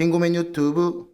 빙고맨 유튜브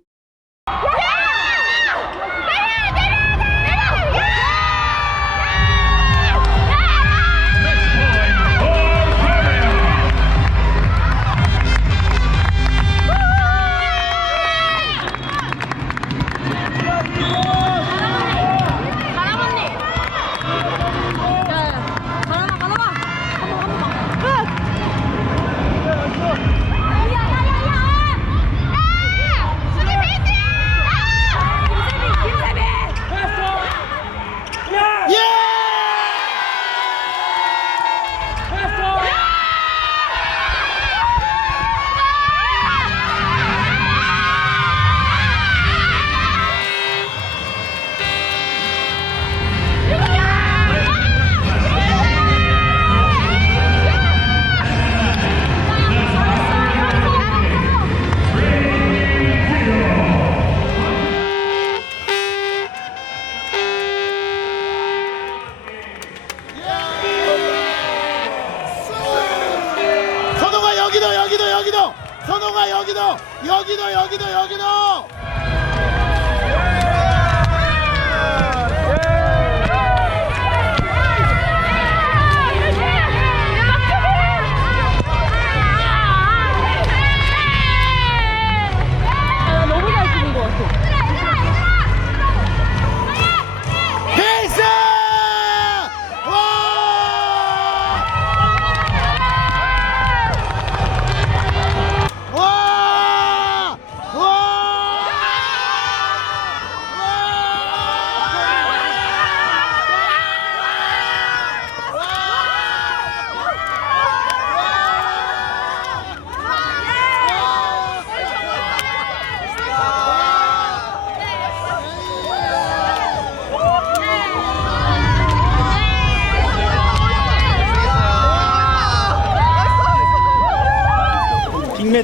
선호가 여기도 여기도 여기도. 선호가 여기도 여기도 여기도 여기도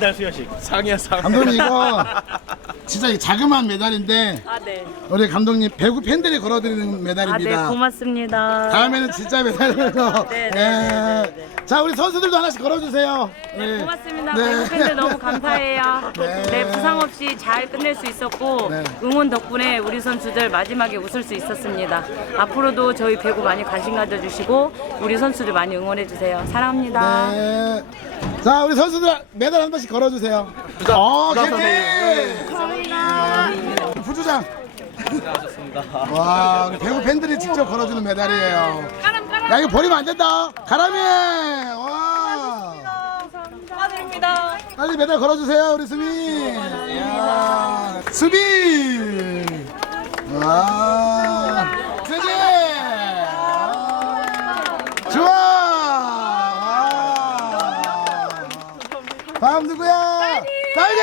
달 수여식. 상이야 상. 감독님 이거 진짜 이 자그마한 메달인데 아, 네. 우리 감독님 배구 팬들이 걸어드리는 아, 네, 메달입니다. 고맙습니다. 다음에는 진짜 메달로. 네, 네, 예. 네, 네, 자 우리 선수들도 하나씩 걸어주세요. 네, 예. 고맙습니다. 네. 배구 팬들 너무 감사해요. 네. 네. 부상 없이 잘 끝낼 수 있었고 네. 응원 덕분에 우리 선수들 마지막에 웃을 수 있었습니다. 앞으로도 저희 배구 많이 관심 가져주시고 우리 선수들 많이 응원해 주세요. 사랑합니다. 네. 자 우리 선수들 메달 한 번씩 걸어주세요. 어, 캡틴. 부주장. 와, 우리 배구 팬들이 직접 걸어주는 메달이에요. 야 이거 버리면 안 된다. 가람이. 와. 축하드립니다. 빨리 메달 걸어주세요 우리 수비. 수비. 와. 세지. 좋아. 와. 다음 누구야? 딸기.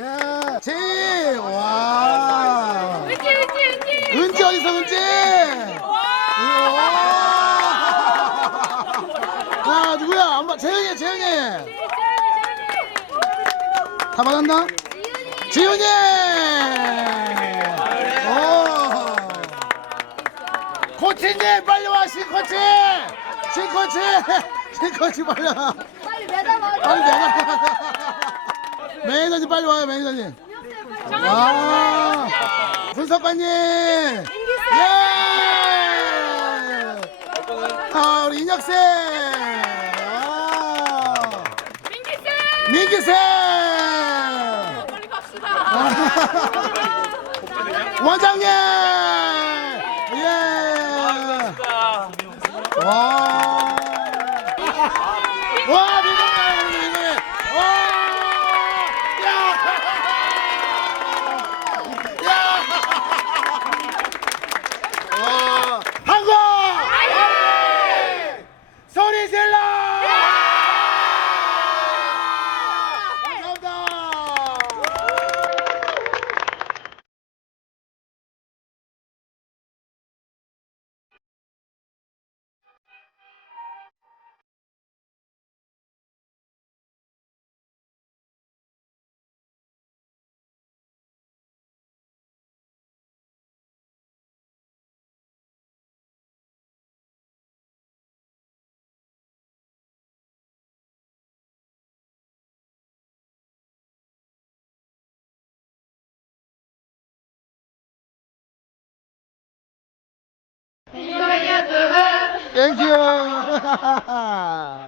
예. 제이. 와. 은지 은지 은지. 은지 어디 있어 은지? 우와. 자 누구야? 엄마 재영이 재영이. 다 받았나? 지훈이. 오. 코치님 빨리 와 신코치. 신코치. 신코치 빨리 와. 빨리 매달 와. 빨리 내가. 매니저님 빨리 와요 매니저님. 와. 분석관님. 예. 아 우리 인혁 쌤. 와. 민기 쌤. 빨리 갑시다. 원장님. Thank you.